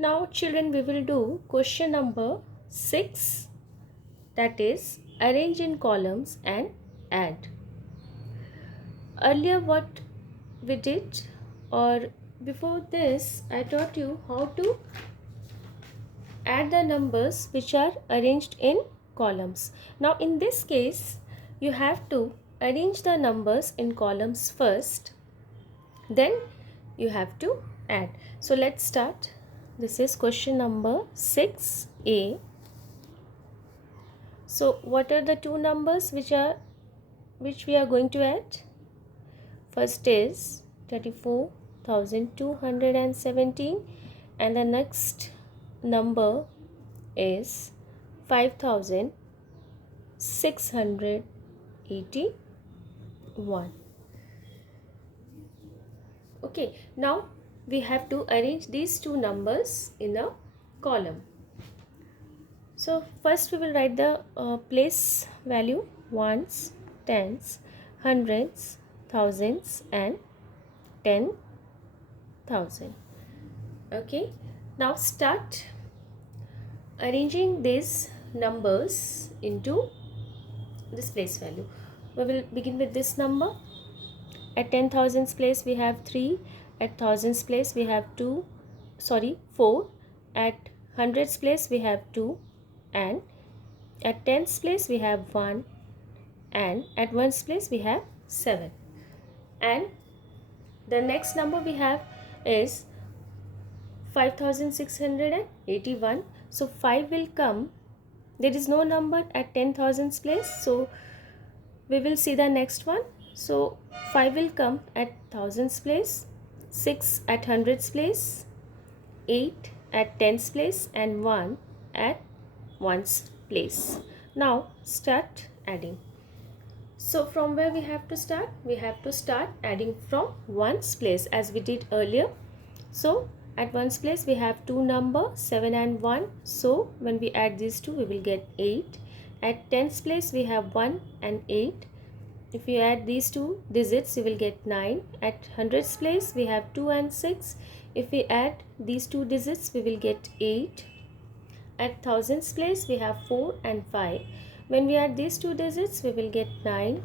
Now children, we will do question number 6, that is arrange in columns and add. Earlier what we did, or before this, I taught you how to add the numbers which are arranged in columns. Now in this case you have to arrange the numbers in columns first, then you have to add. So let's start. This is question number 6a. So what are the two numbers which we are going to add? First is 34,217 and the next number is 5,681. Okay, now we have to arrange these two numbers in a column. So first we will write the place value: ones, tens, hundreds, thousands and 10,000. Okay, now start arranging these numbers into this place value. We will begin with this number. At 10,000's place we have 3, at thousands place we have 4, at hundreds place we have 2, and at tens place we have 1, and at ones place we have 7. And the next number we have is 5,681. So 5 will come. There is no number at 10,000's place, so we will see the next one. So 5 will come at thousands place, 6 at hundreds place, 8 at tens place and 1 at ones place. Now start adding. So from where we have to start? We have to start adding from ones place as we did earlier. So at ones place we have two numbers, 7 and 1. So when we add these two we will get 8. At tens place we have 1 and 8. If you add these two digits you will get 9. At hundreds place we have 2 and 6. If we add these two digits we will get 8. At thousands place we have 4 and 5. When we add these two digits we will get 9.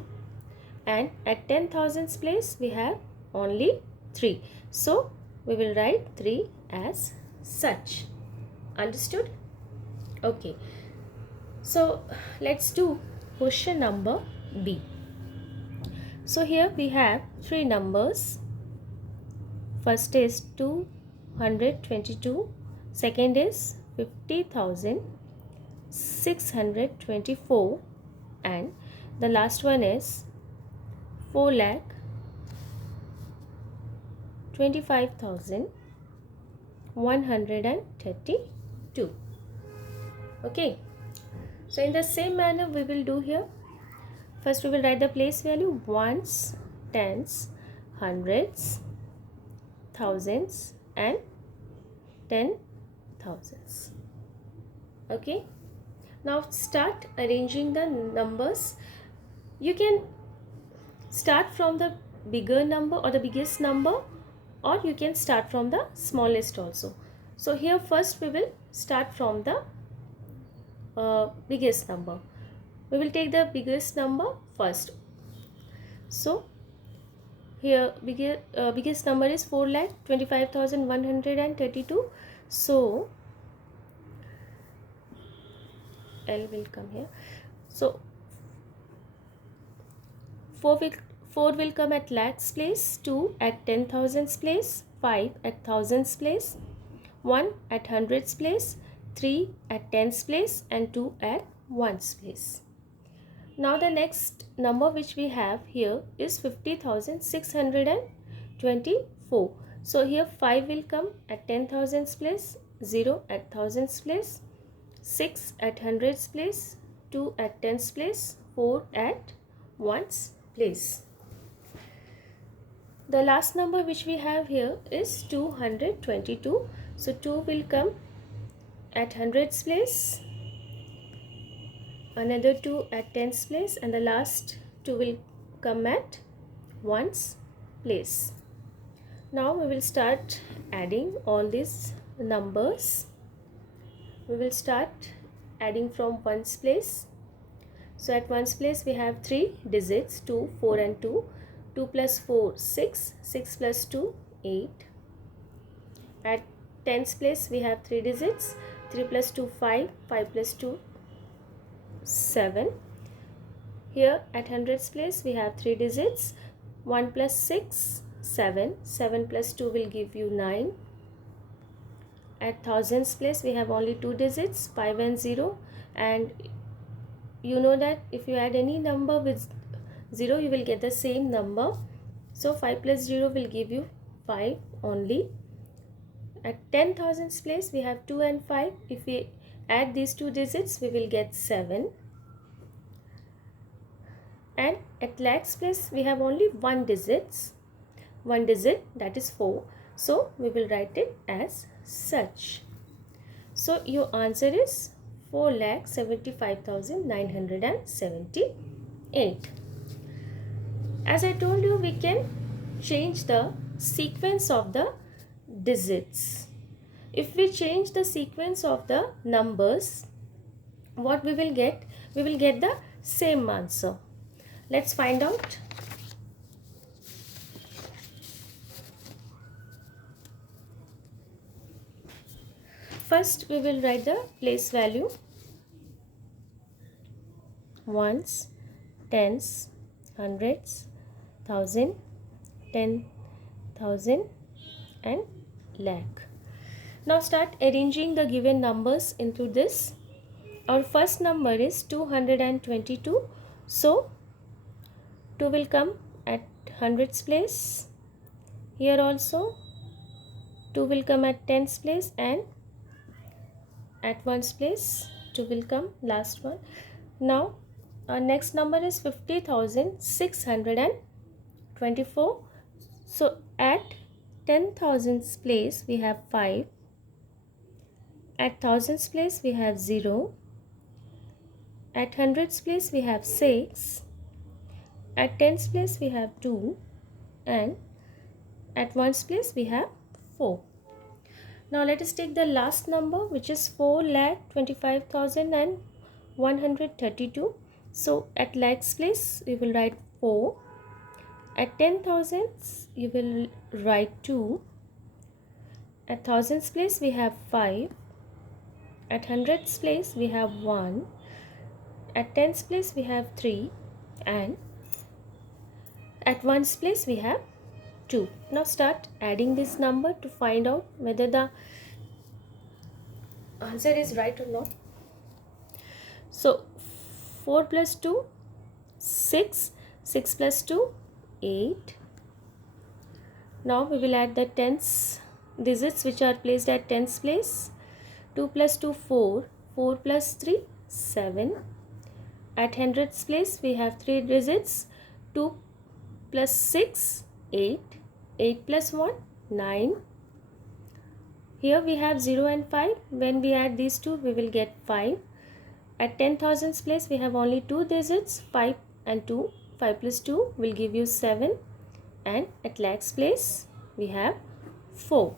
And at 10,000's place we have only 3. So we will write 3 as such. Understood? Okay. So let's do question number B. So here we have three numbers. First is 222, second is 50,624 and the last one is 4,25,132. Okay, so in the same manner we will do here. First we will write the place value: ones, tens, hundreds, thousands and 10,000s. Okay, now start arranging the numbers. You can start from the bigger number or the biggest number, or you can start from the smallest also. So here first we will start from the biggest number. We will take the biggest number first. So here biggest number is 4,25,132. So L will come here. So 4 will come at lakhs place, 2 at 10,000's place, 5 at thousands place, 1 at hundreds place, 3 at tens place and 2 at ones place. Now the next number which we have here is 50,624. So here 5 will come at 10,000's place, 0 at thousands place, 6 at hundreds place, 2 at tens place, 4 at ones place. The last number which we have here is 222. So 2 will come at hundreds place, another 2 at tens place and the last 2 will come at ones place. Now we will start adding all these numbers. We will start adding from ones place. So at ones place we have 3 digits, 2, 4 and 2. 2 plus 4, 6. 6 plus 2, 8. At tens place we have 3 digits, 3 plus 2, 5. 5 plus 2, 7. Here at hundreds place we have 3 digits, 1 plus 6, 7. 7 plus 2 will give you 9. At thousands place we have only 2 digits, 5 and 0, and you know that if you add any number with 0 you will get the same number. So 5 plus 0 will give you 5 only. At 10,000s place we have 2 and 5. If we add these 2 digits we will get 7. And at lakhs place we have only one digit, that is 4. So we will write it as such. So your answer is 4,75,978. As I told you, we can change the sequence of the digits. If we change the sequence of the numbers, what we will get? We will get the same answer. Let's find out. First, we will write the place value. Ones, tens, hundreds, thousand, 10,000 and lakh. Now start arranging the given numbers into this. Our first number is 222. So 2 will come at hundreds place. Here also 2 will come at tens place, and at ones place 2 will come, last one. Now our next number is 50,624. So at 10,000s place we have 5. At thousands place we have 0. At hundreds place we have 6. At tens place we have 2. And at ones place we have 4. Now let us take the last number, which is 4,25,132. So at lakhs place you will write 4. At 10,000s you will write 2. At thousands place we have 5. At hundreds place we have 1. At tens place we have 3. And at ones place we have 2. Now start adding this number to find out whether the answer is right or not. So 4 plus 2, 6. 6 plus 2, 8. Now we will add the tens digits which are placed at tens place. 2 plus 2, 4. 4 plus 3, 7. At hundreds place we have 3 digits. 2 plus 6, 8. 8 plus 1, 9. Here we have 0 and 5. When we add these two we will get 5. At 10,000s place we have only 2 digits, 5 and 2. 5 plus 2 will give you 7. And at lakhs place we have 4.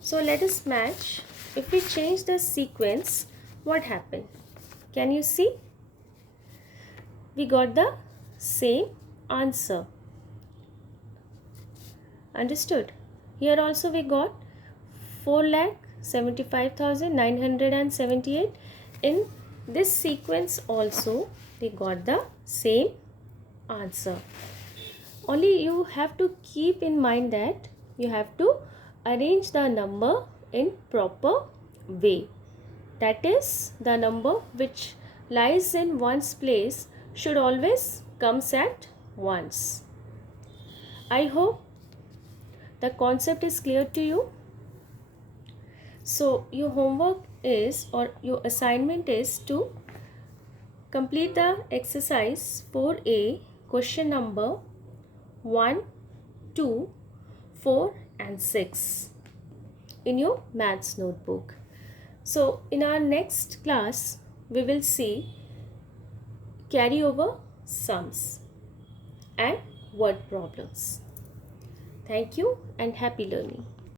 So let us match. If we change the sequence, what happened? Can you see? We got the same answer. Understood? Here also we got 4,75,978. In this sequence also we got the same answer. Only you have to keep in mind that you have to arrange the number in proper way. That is, the number which lies in ones place should always comes at ones. I hope the concept is clear to you. So your homework is, or your assignment is, to complete the exercise 4A, question number 1, 2, 4 and 6 in your maths notebook. So in our next class we will see carryover sums and word problems. Thank you and happy learning.